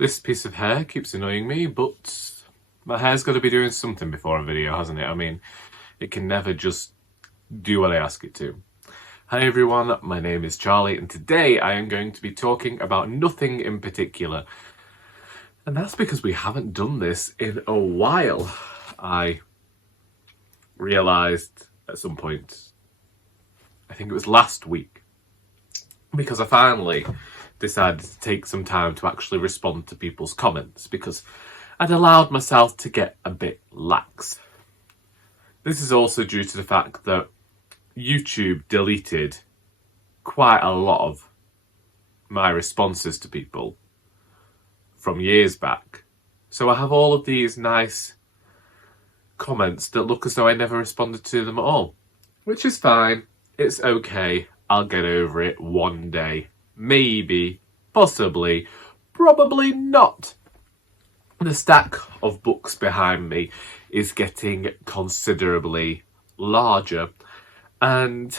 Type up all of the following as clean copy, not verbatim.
This piece of hair keeps annoying me, but my hair's got to be doing something before a video, hasn't it? I mean, it can never just do what I ask it to. Hi everyone, my name is Charlie, and today I am going to be talking about nothing in particular. And that's because we haven't done this in a while. I realised at some point, I think it was last week, because I finally decided to take some time to actually respond to people's comments, because I'd allowed myself to get a bit lax. This is also due to the fact that YouTube deleted quite a lot of my responses to people from years back. So I have all of these nice comments that look as though I never responded to them at all. Which is fine. It's okay. I'll get over it one day. Maybe. Possibly. Probably not. The stack of books behind me is getting considerably larger. And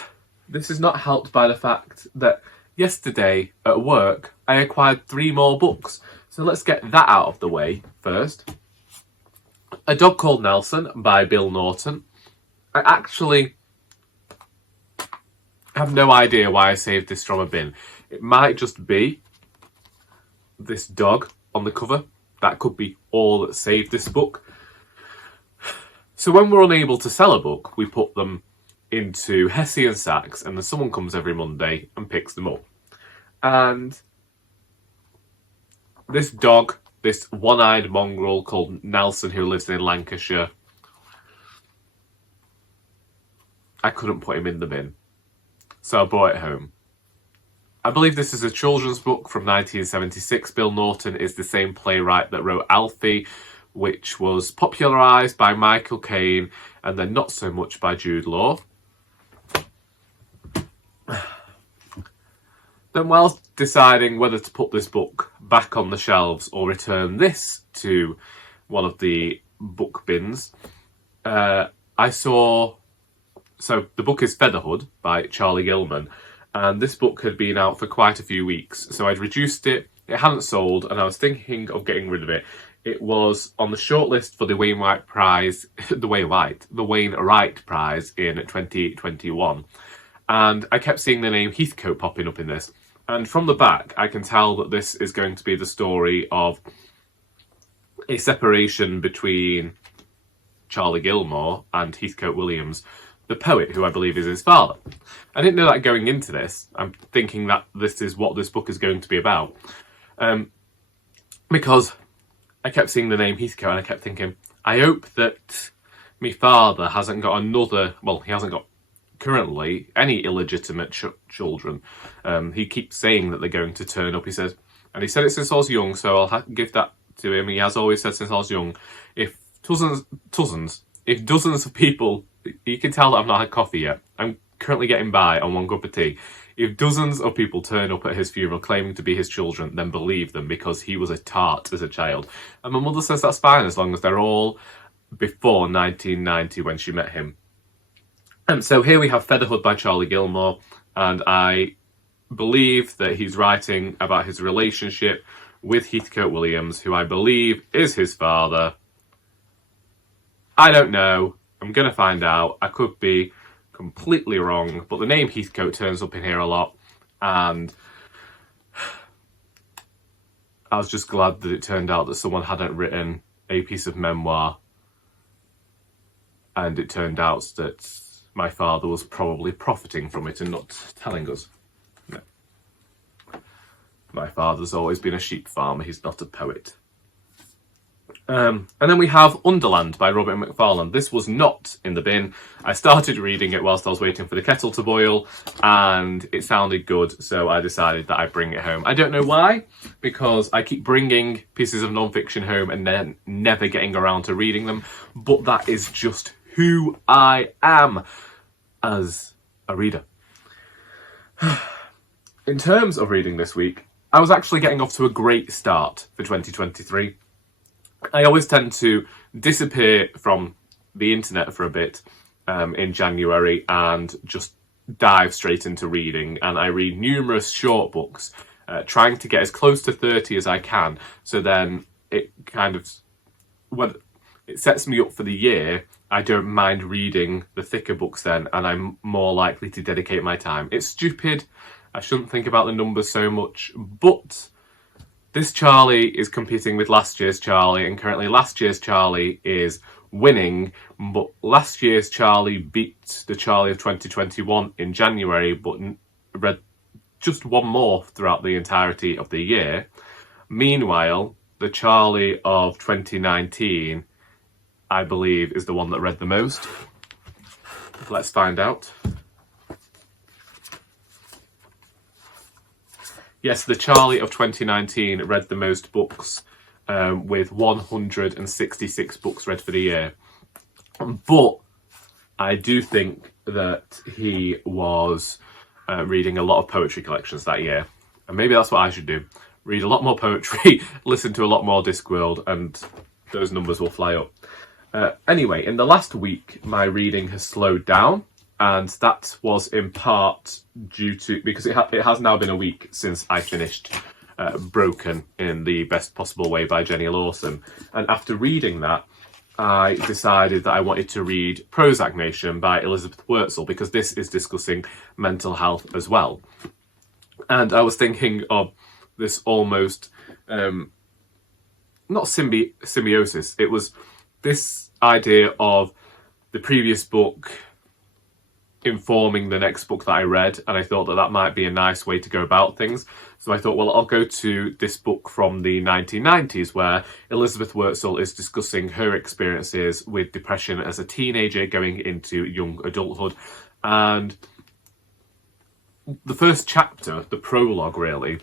this is not helped by the fact that yesterday at work I acquired 3 more books. So let's get that out of the way first. A Dog Called Nelson by Bill Naughton. I actually have no idea why I saved this from a bin. It might just be this dog on the cover. That could be all that saved this book. So when we're unable to sell a book, we put them into Hessian sacks, and then someone comes every Monday and picks them up. And this dog, this one-eyed mongrel called Nelson, who lives in Lancashire, I couldn't put him in the bin, so I brought it home. I believe this is a children's book from 1976. Bill Naughton is the same playwright that wrote Alfie, which was popularised by Michael Caine and then not so much by Jude Law. Then whilst deciding whether to put this book back on the shelves or return this to one of the book bins, I saw... So the book is Featherhood by Charlie Gilmour, and this book had been out for quite a few weeks. So I'd reduced it, it hadn't sold, and I was thinking of getting rid of it. It was on the shortlist for the Wainwright Prize, the Wainwright Prize in 2021. And I kept seeing the name Heathcote popping up in this. And from the back, I can tell that this is going to be the story of a separation between Charlie Gilmour and Heathcote Williams, the poet, who I believe is his father. I didn't know that going into this. I'm thinking that this is what this book is going to be about. Because I kept seeing the name Heathcote and I kept thinking, I hope that my father hasn't got another... Well, he hasn't got currently any illegitimate children. He keeps saying that they're going to turn up. He says, and he said it since I was young, so I'll give that to him. He has always said since I was young, if dozens of people... You can tell that I've not had coffee yet. I'm currently getting by on 1 cup of tea. If dozens of people turn up at his funeral claiming to be his children, then believe them, because he was a tart as a child. And my mother says that's fine as long as they're all before 1990 when she met him. And so here we have Featherhood by Charlie Gilmour, and I believe that he's writing about his relationship with Heathcote Williams, who I believe is his father. I don't know. I'm going to find out. I could be completely wrong, but the name Heathcote turns up in here a lot, and I was just glad that it turned out that someone hadn't written a piece of memoir, and it turned out that my father was probably profiting from it and not telling us. No. My father's always been a sheep farmer, he's not a poet. And then we have Underland by Robert MacFarlane. This was not in the bin. I started reading it whilst I was waiting for the kettle to boil, and it sounded good, so I decided that I'd bring it home. I don't know why, because I keep bringing pieces of non-fiction home and then never getting around to reading them, but that is just who I am as a reader. In terms of reading this week, I was actually getting off to a great start for 2023. I always tend to disappear from the internet for a bit in January and just dive straight into reading, and I read numerous short books trying to get as close to 30 as I can. So then it kind of, when it sets me up for the year, I don't mind reading the thicker books then, and I'm more likely to dedicate my time. It's stupid. I shouldn't think about the numbers so much, but this Charlie is competing with last year's Charlie, and currently last year's Charlie is winning, but last year's Charlie beat the Charlie of 2021 in January, but read just one more throughout the entirety of the year. Meanwhile, the Charlie of 2019, I believe, is the one that read the most. Let's find out. Yes, the Charlie of 2019 read the most books, with 166 books read for the year. But I do think that he was reading a lot of poetry collections that year. And maybe that's what I should do. Read a lot more poetry, listen to a lot more Discworld, and those numbers will fly up. Anyway, in the last week, my reading has slowed down. And that was in part due to, because it has now been a week since I finished Broken in the Best Possible Way by Jenny Lawson. And after reading that, I decided that I wanted to read Prozac Nation by Elizabeth Wurtzel, because this is discussing mental health as well. And I was thinking of this almost, not symbiosis, it was this idea of the previous book informing the next book that I read, and I thought that that might be a nice way to go about things. So I thought, well, I'll go to this book from the 1990s where Elizabeth Wurtzel is discussing her experiences with depression as a teenager going into young adulthood. And the first chapter, the prologue really,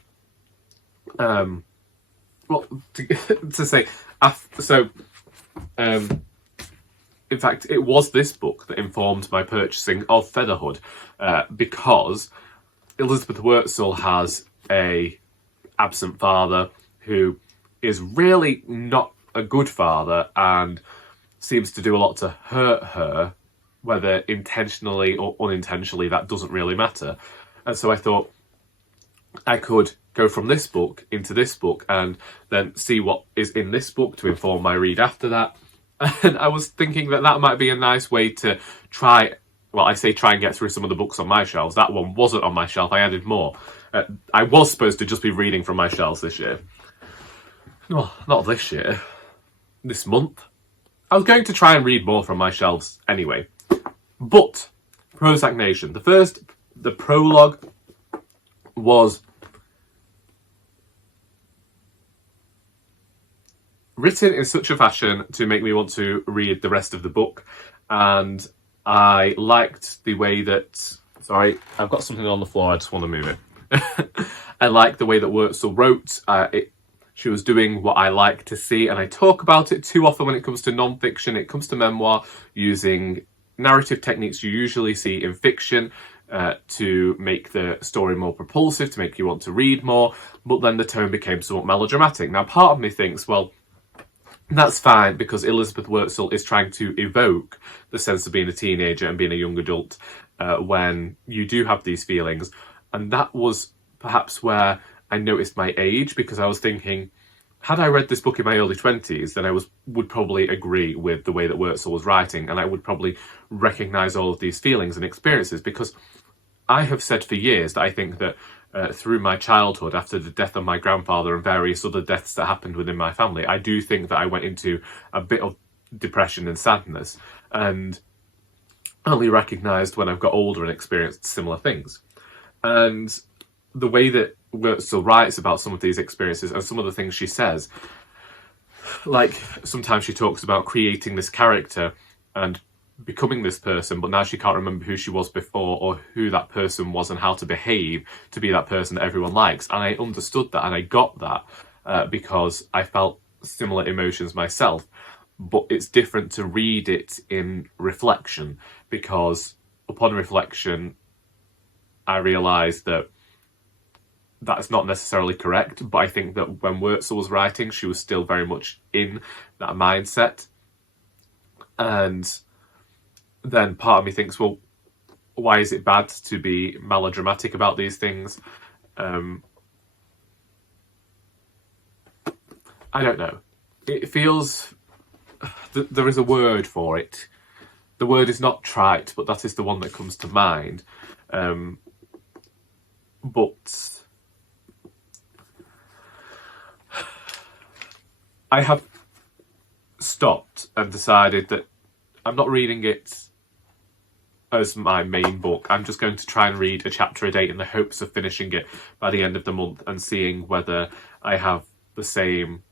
in fact, it was this book that informed my purchasing of Featherhood, because Elizabeth Wurtzel has a absent father who is really not a good father and seems to do a lot to hurt her, whether intentionally or unintentionally, that doesn't really matter. And so I thought I could go from this book into this book and then see what is in this book to inform my read after that. And I was thinking that that might be a nice way to try, well, I say try and get through some of the books on my shelves. That one wasn't on my shelf, I added more. I was supposed to just be reading from my shelves this year. No, not this year. This month. I was going to try and read more from my shelves anyway. But, Prozac Nation. The prologue was written in such a fashion to make me want to read the rest of the book, and I liked the way that... Sorry, I've got something on the floor, I just want to move it. I like the way that Wurtzel wrote. She was doing what I like to see, and I talk about it too often when it comes to non-fiction. It comes to memoir, using narrative techniques you usually see in fiction to make the story more propulsive, to make you want to read more, but then the tone became somewhat melodramatic. Now, part of me thinks, well, that's fine, because Elizabeth Wurtzel is trying to evoke the sense of being a teenager and being a young adult when you do have these feelings. And that was perhaps where I noticed my age, because I was thinking, had I read this book in my early 20s, then I would probably agree with the way that Wurtzel was writing, and I would probably recognise all of these feelings and experiences, because I have said for years that I think that through my childhood, after the death of my grandfather and various other deaths that happened within my family, I do think that I went into a bit of depression and sadness, and only recognised when I've got older and experienced similar things. And the way that Wurtzel writes about some of these experiences and some of the things she says, like sometimes she talks about creating this character and becoming this person, but now she can't remember who she was before or who that person was and how to behave to be that person that everyone likes. And I understood that and I got that because I felt similar emotions myself. But it's different to read it in reflection, because upon reflection, I realised that that's not necessarily correct. But I think that when Wurtzel was writing, she was still very much in that mindset. And then part of me thinks, well, why is it bad to be melodramatic about these things? I don't know. It feels... there is a word for it. The word is not trite, but that is the one that comes to mind. But I have stopped and decided that I'm not reading it as my main book. I'm just going to try and read a chapter a day in the hopes of finishing it by the end of the month and seeing whether I have the same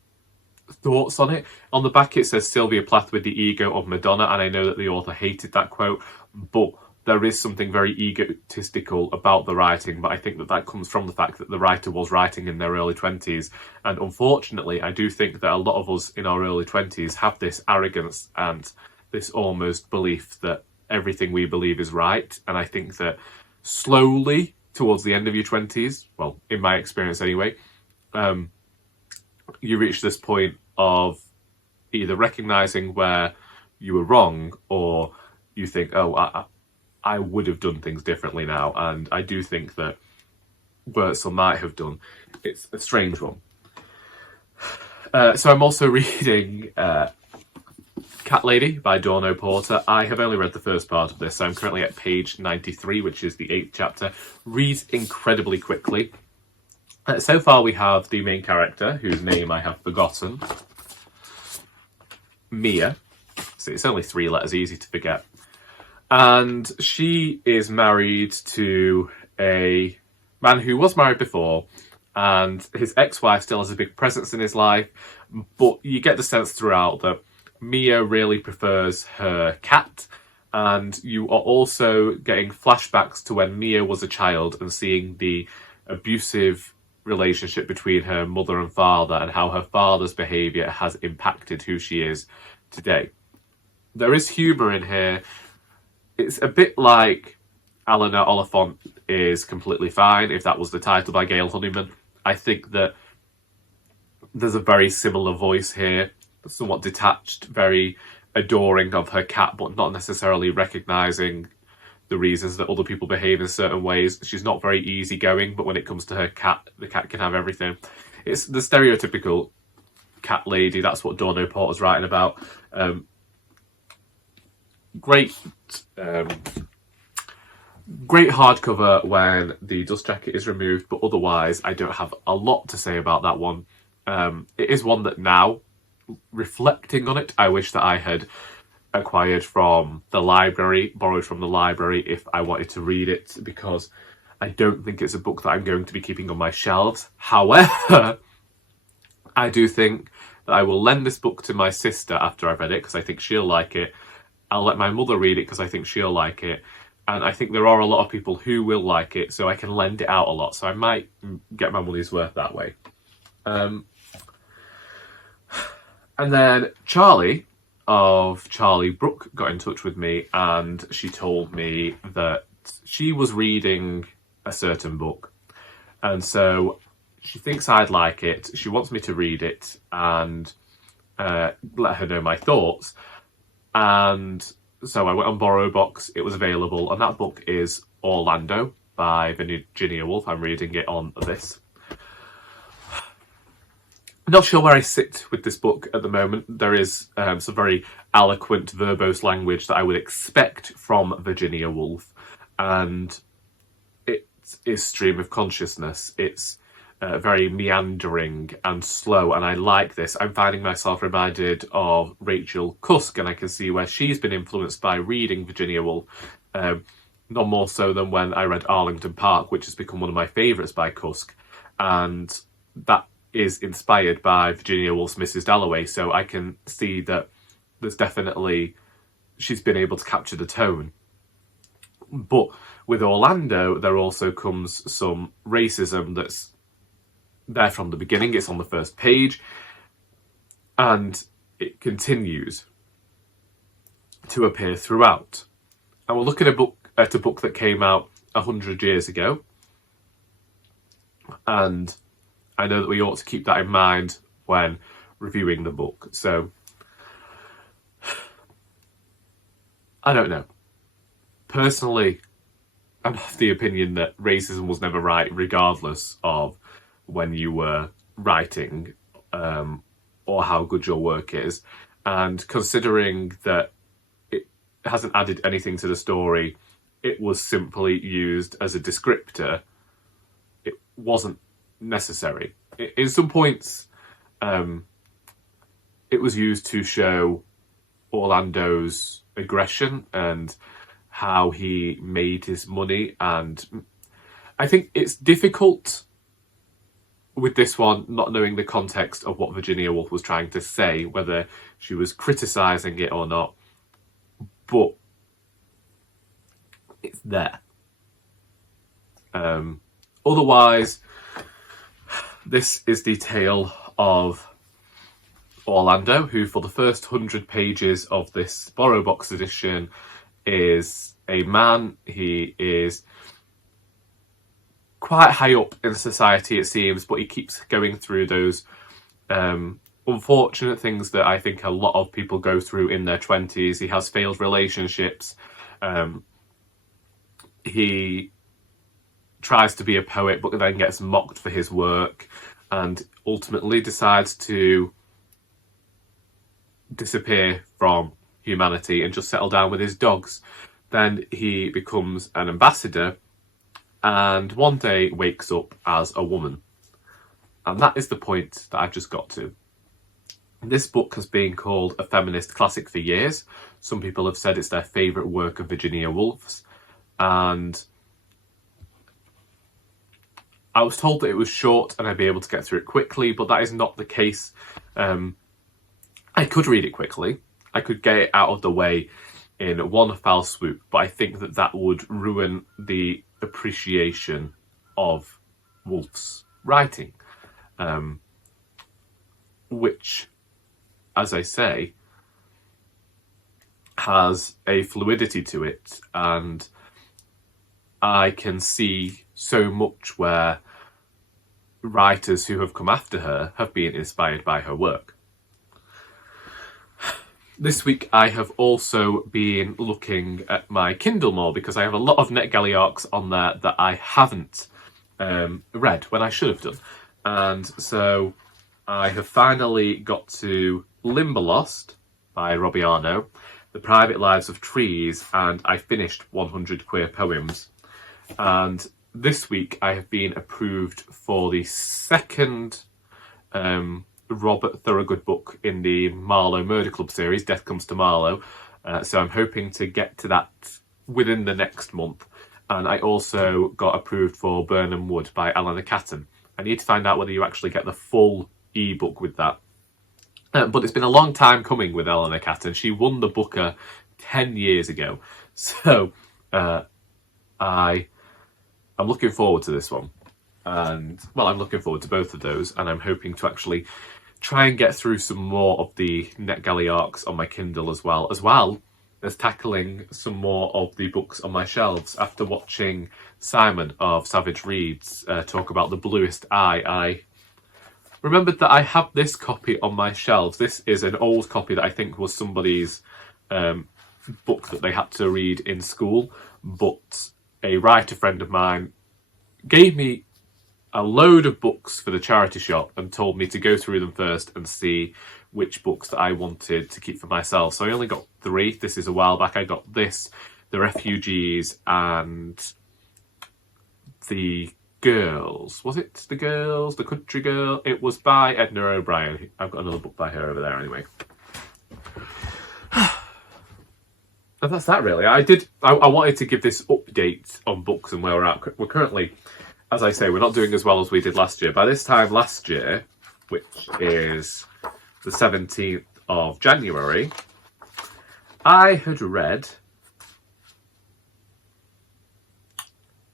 thoughts on it. On the back it says Sylvia Plath with the ego of Madonna, and I know that the author hated that quote, but there is something very egotistical about the writing, but I think that that comes from the fact that the writer was writing in their early 20s, and unfortunately I do think that a lot of us in our early 20s have this arrogance and this almost belief that everything we believe is right, and I think that slowly towards the end of your 20s, well, in my experience anyway, you reach this point of either recognising where you were wrong, or you think, oh, I would have done things differently now, and I do think that Wurtzel might have done. It's a strange one. So I'm also reading Cat Lady by Dawn Porter. I have only read the first part of this, so I'm currently at page 93, which is the 8th chapter. Reads incredibly quickly. So far we have the main character, whose name I have forgotten, Mia. So it's only 3 letters, easy to forget. And she is married to a man who was married before, and his ex-wife still has a big presence in his life, but you get the sense throughout that Mia really prefers her cat, and you are also getting flashbacks to when Mia was a child and seeing the abusive relationship between her mother and father and how her father's behaviour has impacted who she is today. There is humour in here. It's a bit like Eleanor Oliphant is Completely Fine, if that was the title, by Gail Honeyman. I think that there's a very similar voice here, somewhat detached, very adoring of her cat, but not necessarily recognising the reasons that other people behave in certain ways. She's not very easygoing, but when it comes to her cat, the cat can have everything. It's the stereotypical cat lady. That's what Dawn Porter's writing about. Great hardcover when the dust jacket is removed, but otherwise I don't have a lot to say about that one. It is one that now, reflecting on it, I wish that I had acquired from the library, borrowed from the library if I wanted to read it, because I don't think it's a book that I'm going to be keeping on my shelves. However, I do think that I will lend this book to my sister after I've read it, because I think she'll like it. I'll let my mother read it because I think she'll like it. And I think there are a lot of people who will like it, so I can lend it out a lot. So I might get my money's worth that way. And then Charlie of Charlie Brooke got in touch with me, and she told me that she was reading a certain book. And so she thinks I'd like it. She wants me to read it and let her know my thoughts. And so I went on Borrow Box, it was available, and that book is Orlando by Virginia Woolf. I'm reading it on this. I'm not sure where I sit with this book at the moment. There is some very eloquent, verbose language that I would expect from Virginia Woolf, and it is stream of consciousness. It's very meandering and slow, and I like this. I'm finding myself reminded of Rachel Cusk, and I can see where she's been influenced by reading Virginia Woolf, not more so than when I read Arlington Park, which has become one of my favourites by Cusk, and that is inspired by Virginia Woolf's Mrs Dalloway, so I can see that there's definitely, she's been able to capture the tone. But with Orlando, there also comes some racism that's there from the beginning. It's on the first page, and it continues to appear throughout. And we'll look at a book that came out 100 years ago, and I know that we ought to keep that in mind when reviewing the book. So, I don't know. Personally, I'm of the opinion that racism was never right, regardless of when you were writing or how good your work is. And considering that it hasn't added anything to the story, it was simply used as a descriptor, it wasn't necessary. In some points, it was used to show Orlando's aggression and how he made his money, and I think it's difficult with this one, not knowing the context of what Virginia Woolf was trying to say, whether she was criticising it or not, but it's there. Otherwise, this is the tale of Orlando, who for the first 100 pages of this Borrow Box edition is a man. He is quite high up in society, it seems, but he keeps going through those unfortunate things that I think a lot of people go through in their 20s. He has failed relationships. He tries to be a poet, but then gets mocked for his work, and ultimately decides to disappear from humanity and just settle down with his dogs. Then he becomes an ambassador, and one day wakes up as a woman. And that is the point that I've just got to. This book has been called a feminist classic for years. Some people have said it's their favourite work of Virginia Woolf's. And I was told that it was short and I'd be able to get through it quickly, but that is not the case. I could read it quickly. I could get it out of the way in one fell swoop, but I think that that would ruin the appreciation of Woolf's writing, which, as I say, has a fluidity to it, and I can see so much where writers who have come after her have been inspired by her work. This week I have also been looking at my Kindle more, because I have a lot of NetGalley on there that I haven't read when I should have done. And so I have finally got to Limberlost by Robbie Arno, The Private Lives of Trees, and I finished 100 Queer Poems. And this week I have been approved for the second Robert Thorogood book in the Marlowe Murder Club series, Death Comes to Marlowe. So I'm hoping to get to that within the next month. And I also got approved for Burnham Wood by Eleanor Catton. I need to find out whether you actually get the full ebook with that. But it's been a long time coming with Eleanor Catton. She won the Booker 10 years ago. So I'm looking forward to this one. And, well, I'm looking forward to both of those. And I'm hoping to actually try and get through some more of the NetGalley arcs on my Kindle as well as tackling some more of the books on my shelves. After watching Simon of Savage Reads talk about The Bluest Eye, I remembered that I have this copy on my shelves. This is an old copy that I think was somebody's book that they had to read in school, but a writer friend of mine gave me a load of books for the charity shop and told me to go through them first and see which books that I wanted to keep for myself. So I only got 3. This is a while back. I got this, The Refugees, and The Girls. Was it The Girls? The Country Girl? It was by Edna O'Brien. I've got another book by her over there anyway. And that's that really. I wanted to give this update on books and where we're at. We're currently, as I say, we're not doing as well as we did last year. By this time last year, which is the 17th of January, I had read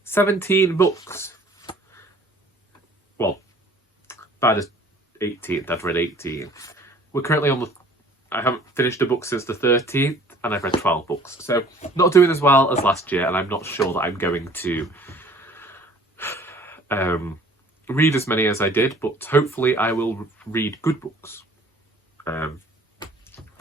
17 books. Well, by the 18th, I've read 18. We're currently on the... I haven't finished a book since the 13th, and I've read 12 books. So, not doing as well as last year, and I'm not sure that I'm going to read as many as I did, but hopefully I will read good books. I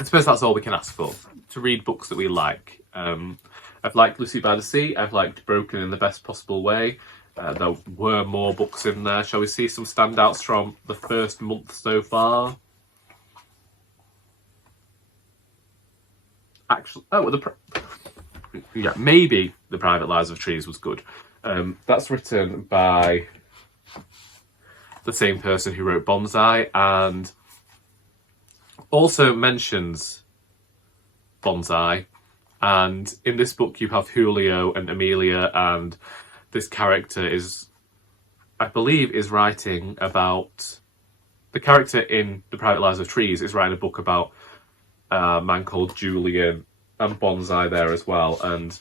suppose that's all we can ask for, to read books that we like. I've liked Lucy by the Sea, I've liked Broken in the Best Possible Way. There were more books in there. Shall we see some standouts from the first month so far? actually, yeah, maybe The Private Lives of Trees was good. That's written by the same person who wrote Bonsai, and also mentions Bonsai. And in this book you have Julio and Amelia, and this character is, I believe, is writing about, the character in The Private Lives of Trees is writing a book about a man called Julian, and Bonsai there as well. And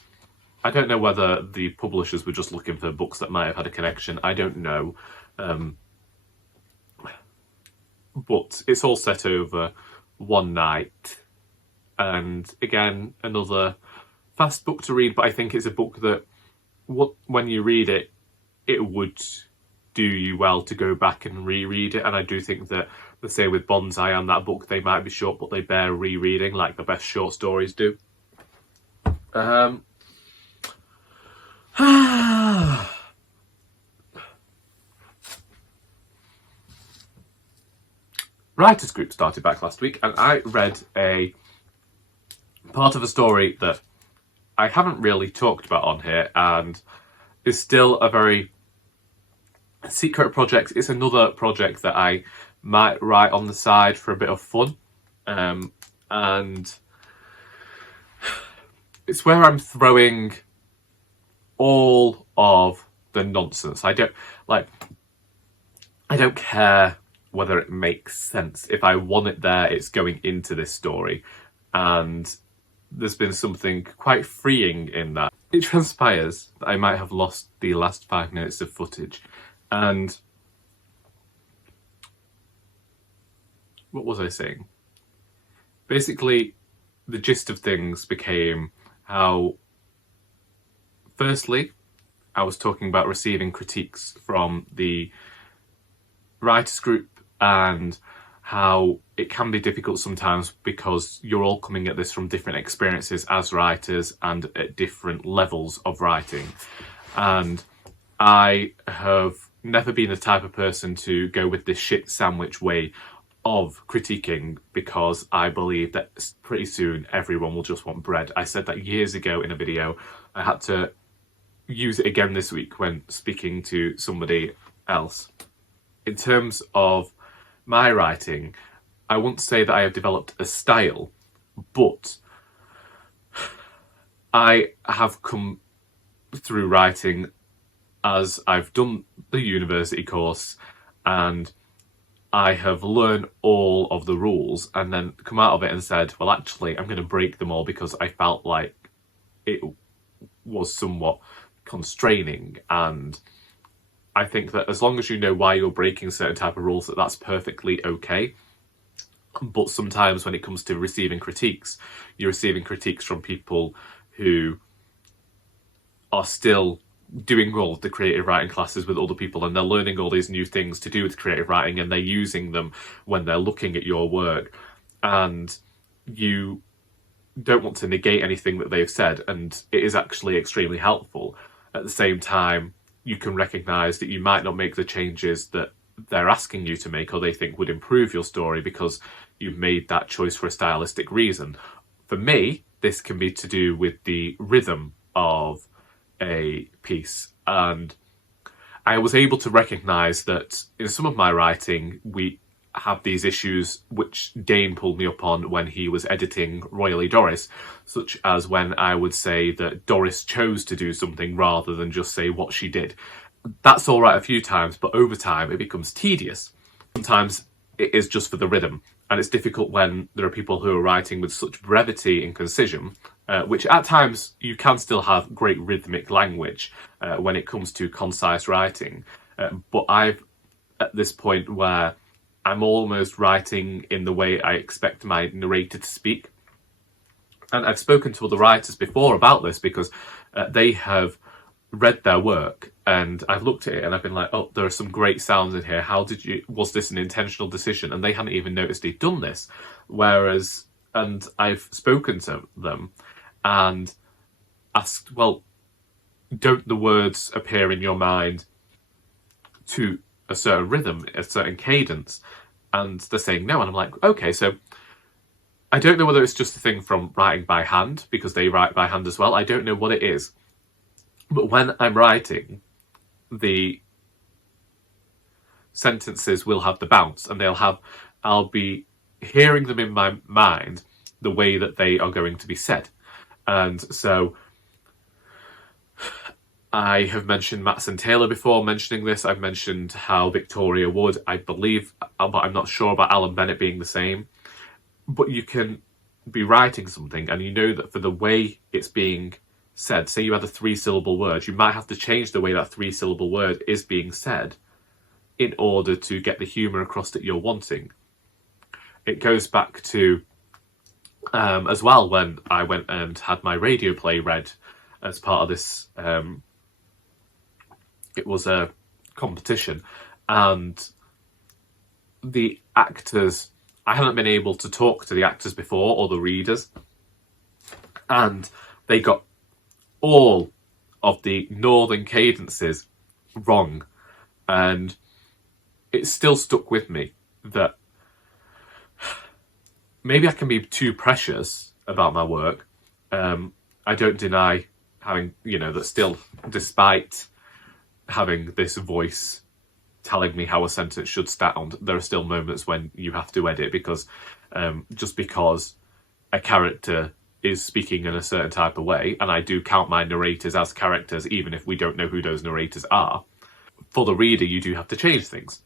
I don't know whether the publishers were just looking for books that might have had a connection. I don't know. But it's all set over one night. And again, another fast book to read, but I think it's a book that when you read it, it would do you well to go back and reread it. And I do think that the same with Bonsai and that book, they might be short, but they bear rereading like the best short stories do. Writers Group started back last week, and I read a part of a story that I haven't really talked about on here and is still a very secret project. It's another project that I might write on the side for a bit of fun, and it's where I'm throwing all of the nonsense. I don't care whether it makes sense. If I want it there, it's going into this story. And there's been something quite freeing in that. It transpires that I might have lost the last 5 minutes of footage. And what was I saying? Basically, the gist of things became how, firstly, I was talking about receiving critiques from the writers group and how it can be difficult sometimes because you're all coming at this from different experiences as writers and at different levels of writing. And I have never been the type of person to go with this shit sandwich way of critiquing, because I believe that pretty soon everyone will just want bread. I said that years ago in a video. I had to use it again this week when speaking to somebody else. In terms of my writing, I won't say that I have developed a style, but I have come through writing as I've done the university course, and I have learned all of the rules and then come out of it and said, well, actually, I'm going to break them all because I felt like it was somewhat constraining. And I think that as long as you know why you're breaking certain type of rules, that's perfectly okay. But sometimes when it comes to receiving critiques, you're receiving critiques from people who are still doing all of the creative writing classes with other people, and they're learning all these new things to do with creative writing, and they're using them when they're looking at your work. And you don't want to negate anything that they've said, and it is actually extremely helpful. At the same time, you can recognise that you might not make the changes that they're asking you to make or they think would improve your story because you've made that choice for a stylistic reason. For me, this can be to do with the rhythm of a piece, and I was able to recognise that in some of my writing we have these issues which Dane pulled me up on when he was editing Royally Doris, such as when I would say that Doris chose to do something rather than just say what she did. That's all right a few times, but over time it becomes tedious. Sometimes it is just for the rhythm, and it's difficult when there are people who are writing with such brevity and concision, which at times you can still have great rhythmic language when it comes to concise writing. But I've at this point where I'm almost writing in the way I expect my narrator to speak. And I've spoken to other writers before about this because they have read their work and I've looked at it and I've been like, oh, there are some great sounds in here. Was this an intentional decision? And they hadn't even noticed he'd done this. And I've spoken to them and asked, well, don't the words appear in your mind to a certain rhythm, a certain cadence? And they're saying no. And I'm like, okay, so I don't know whether it's just a thing from writing by hand, because they write by hand as well. I don't know what it is. But when I'm writing, the sentences will have the bounce, and I'll be hearing them in my mind the way that they are going to be said. And so I have mentioned Matson Taylor before mentioning this. I've mentioned how Victoria Wood, I believe, but I'm not sure about Alan Bennett being the same. But you can be writing something and you know that for the way it's being said, say you had a 3-syllable word, you might have to change the way that 3-syllable word is being said in order to get the humour across that you're wanting. It goes back to, as well, when I went and had my radio play read as part of this, it was a competition, and the actors, I hadn't been able to talk to the actors before, or the readers, and they got all of the northern cadences wrong, and it still stuck with me that maybe I can be too precious about my work. I don't deny having, that still, despite having this voice telling me how a sentence should sound, there are still moments when you have to edit, because just because a character is speaking in a certain type of way, and I do count my narrators as characters even if we don't know who those narrators are, for the reader you do have to change things.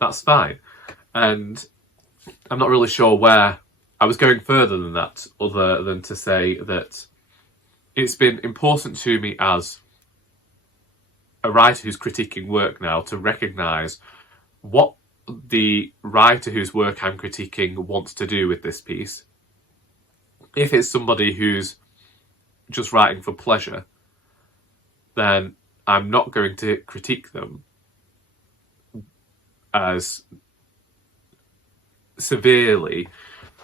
That's fine. And I'm not really sure where I was going further than that, other than to say that it's been important to me as a writer who's critiquing work now to recognise what the writer whose work I'm critiquing wants to do with this piece. If it's somebody who's just writing for pleasure, then I'm not going to critique them as severely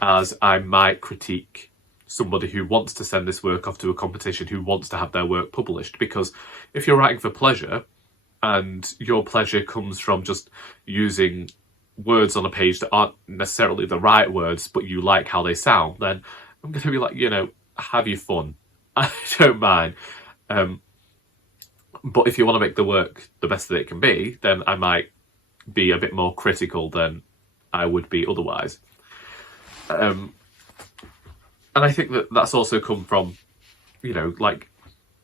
as I might critique somebody who wants to send this work off to a competition, who wants to have their work published. Because if you're writing for pleasure and your pleasure comes from just using words on a page that aren't necessarily the right words, but you like how they sound, then I'm going to be like, have your fun. I don't mind. But if you want to make the work the best that it can be, then I might be a bit more critical than I would be otherwise. And I think that that's also come from, like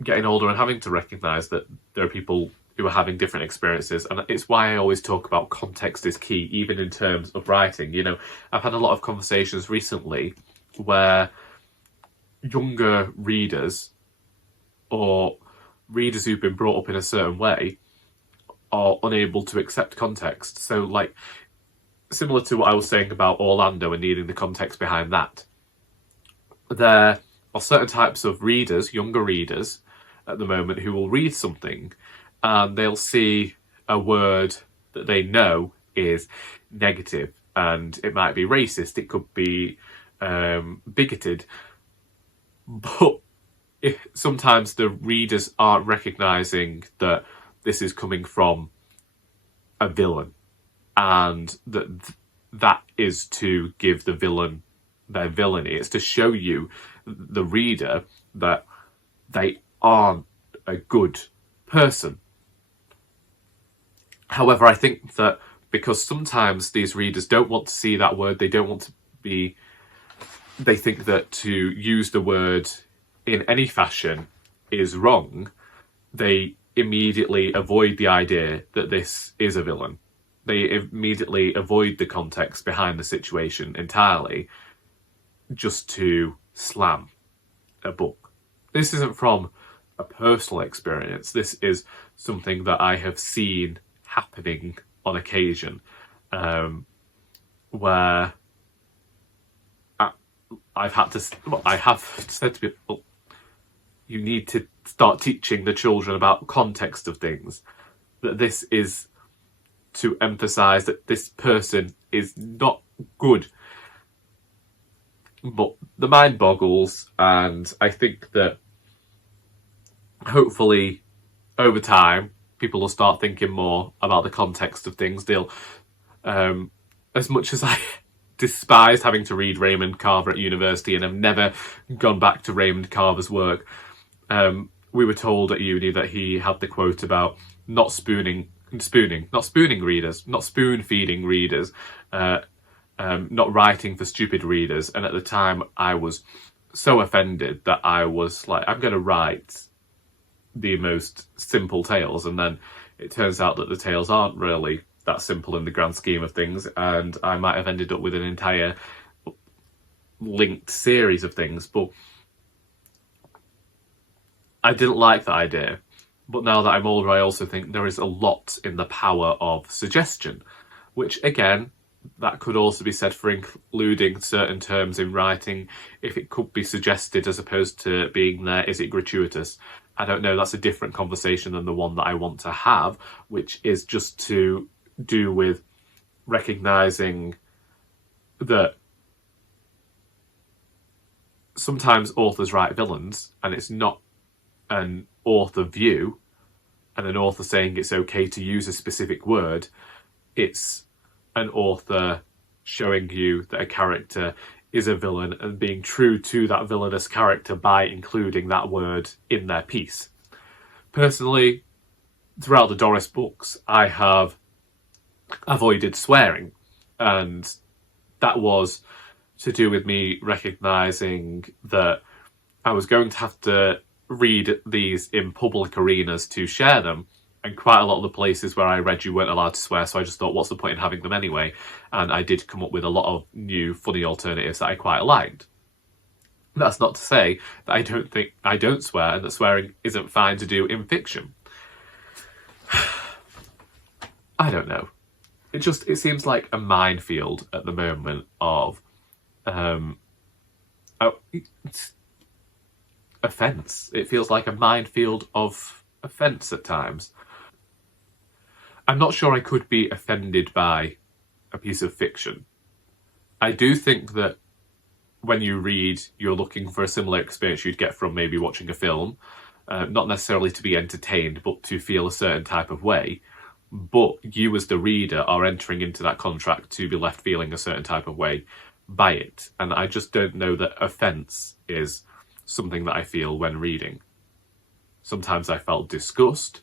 getting older and having to recognise that there are people who are having different experiences. And it's why I always talk about context is key, even in terms of writing. I've had a lot of conversations recently where younger readers or readers who've been brought up in a certain way are unable to accept context. So, like, similar to what I was saying about Orlando and needing the context behind that, there are certain types of readers, younger readers at the moment, who will read something and they'll see a word that they know is negative, and it might be racist, it could be bigoted, but sometimes the readers aren't recognising that this is coming from a villain, and that is to give the villain their villainy. It's to show you, the reader, that they aren't a good person. However, I think that because sometimes these readers don't want to see that word, they think that to use the word in any fashion is wrong, they immediately avoid the idea that this is a villain. They immediately avoid the context behind the situation entirely, just to slam a book. This isn't from a personal experience. This is something that I have seen happening on occasion, where I have said to people, you need to start teaching the children about context of things, that this is to emphasise that this person is not good. But the mind boggles, and I think that hopefully over time people will start thinking more about the context of things. They'll, as much as despised having to read Raymond Carver at university and have never gone back to Raymond Carver's work. We were told at uni that he had the quote about not spoon feeding readers, not writing for stupid readers. And at the time I was so offended that I was like, I'm going to write the most simple tales. And then it turns out that the tales aren't really that simple in the grand scheme of things, and I might have ended up with an entire linked series of things. But I didn't like that idea. But now that I'm older, I also think there is a lot in the power of suggestion, which again, that could also be said for including certain terms in writing. If it could be suggested as opposed to being there, is it gratuitous? I don't know. That's a different conversation than the one that I want to have, which is just to do with recognising that sometimes authors write villains, and it's not an author view and an author saying it's okay to use a specific word. It's an author showing you that a character is a villain and being true to that villainous character by including that word in their piece. Personally, throughout the Doris books, I have avoided swearing, and that was to do with me recognising that I was going to have to read these in public arenas to share them, and quite a lot of the places where I read you weren't allowed to swear, so I just thought, what's the point in having them anyway? And I did come up with a lot of new funny alternatives that I quite liked. That's not to say that I don't swear and that swearing isn't fine to do in fiction. I don't know. It seems like a minefield at the moment of offence. It feels like a minefield of offence at times. I'm not sure I could be offended by a piece of fiction. I do think that when you read, you're looking for a similar experience you'd get from maybe watching a film, not necessarily to be entertained, but to feel a certain type of way. But you as the reader are entering into that contract to be left feeling a certain type of way by it. And I just don't know that offence is something that I feel when reading. Sometimes I felt disgust,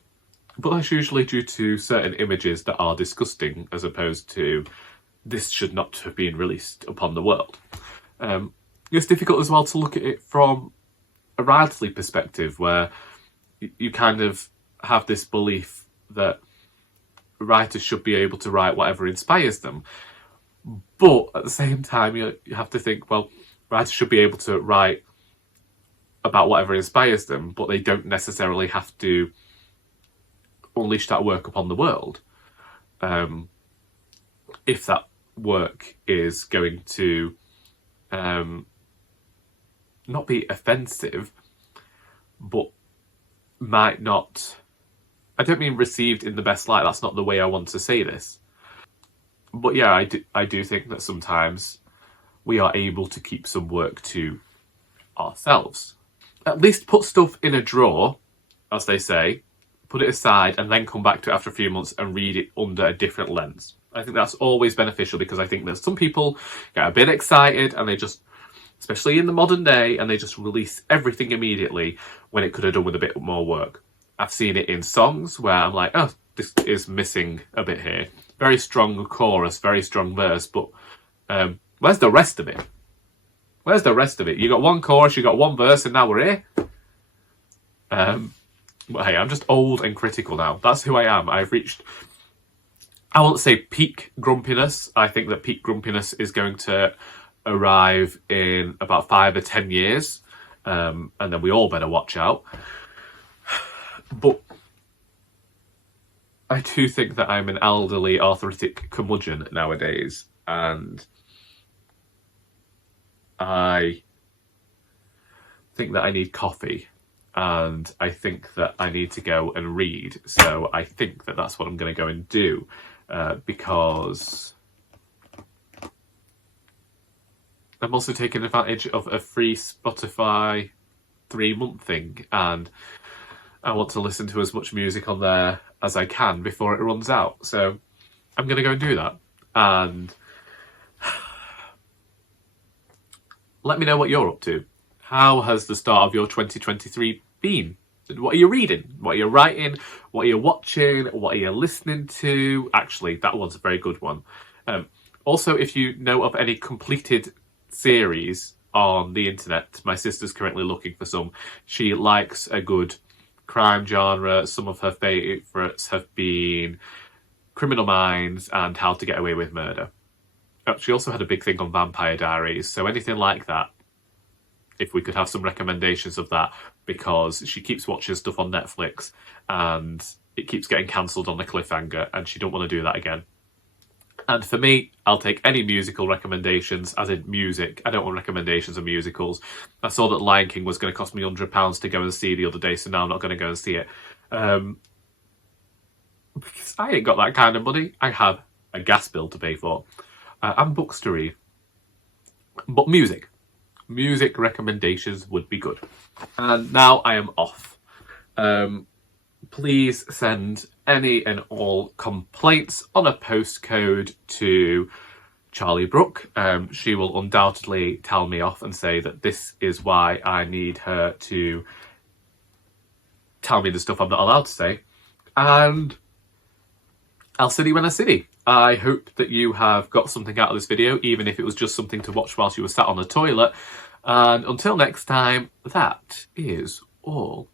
but that's usually due to certain images that are disgusting as opposed to this should not have been released upon the world. It's difficult as well to look at it from a writerly perspective, where you kind of have this belief that writers should be able to write whatever inspires them. But at the same time, you have to think, well, writers should be able to write about whatever inspires them, but they don't necessarily have to unleash that work upon the world. If that work is going to not be offensive, but might not... I don't mean received in the best light, that's not the way I want to say this. But yeah, I do think that sometimes we are able to keep some work to ourselves. At least put stuff in a drawer, as they say, put it aside and then come back to it after a few months and read it under a different lens. I think that's always beneficial, because I think that some people get a bit excited and they just, especially in the modern day, and they just release everything immediately when it could have done with a bit more work. I've seen it in songs where I'm like, oh, this is missing a bit here. Very strong chorus, very strong verse, but where's the rest of it? Where's the rest of it? You got one chorus, you got one verse, and now we're here. Well, hey, I'm just old and critical now. That's who I am. I've reached, I won't say peak grumpiness. I think that peak grumpiness is going to arrive in about 5 or 10 years. And then we all better watch out. But I do think that I'm an elderly, arthritic curmudgeon nowadays. And I think that I need coffee. And I think that I need to go and read. So I think that that's what I'm going to go and do. Because I'm also taking advantage of a free Spotify 3-month thing. And I want to listen to as much music on there as I can before it runs out. So I'm going to go and do that. And let me know what you're up to. How has the start of your 2023 been? What are you reading? What are you writing? What are you watching? What are you listening to? Actually, that one's a very good one. Also, if you know of any completed series on the internet, my sister's currently looking for some. She likes a good crime genre. Some of her favourites have been Criminal Minds and How to Get Away with Murder. She also had a big thing on Vampire Diaries, so anything like that, if we could have some recommendations of that, because she keeps watching stuff on Netflix and it keeps getting cancelled on the cliffhanger and she don't want to do that again. And for me, I'll take any musical recommendations, as in music. I don't want recommendations of musicals. I saw that Lion King was going to cost me £100 to go and see the other day, so now I'm not going to go and see it. Because I ain't got that kind of money. I have a gas bill to pay for and books to read. But music recommendations would be good. And now I am off. Please send any and all complaints on a postcode to Charlie Brooke. She will undoubtedly tell me off and say that this is why I need her to tell me the stuff I'm not allowed to say. And I'll city when I city. I hope that you have got something out of this video, even if it was just something to watch whilst you were sat on the toilet. And until next time, that is all.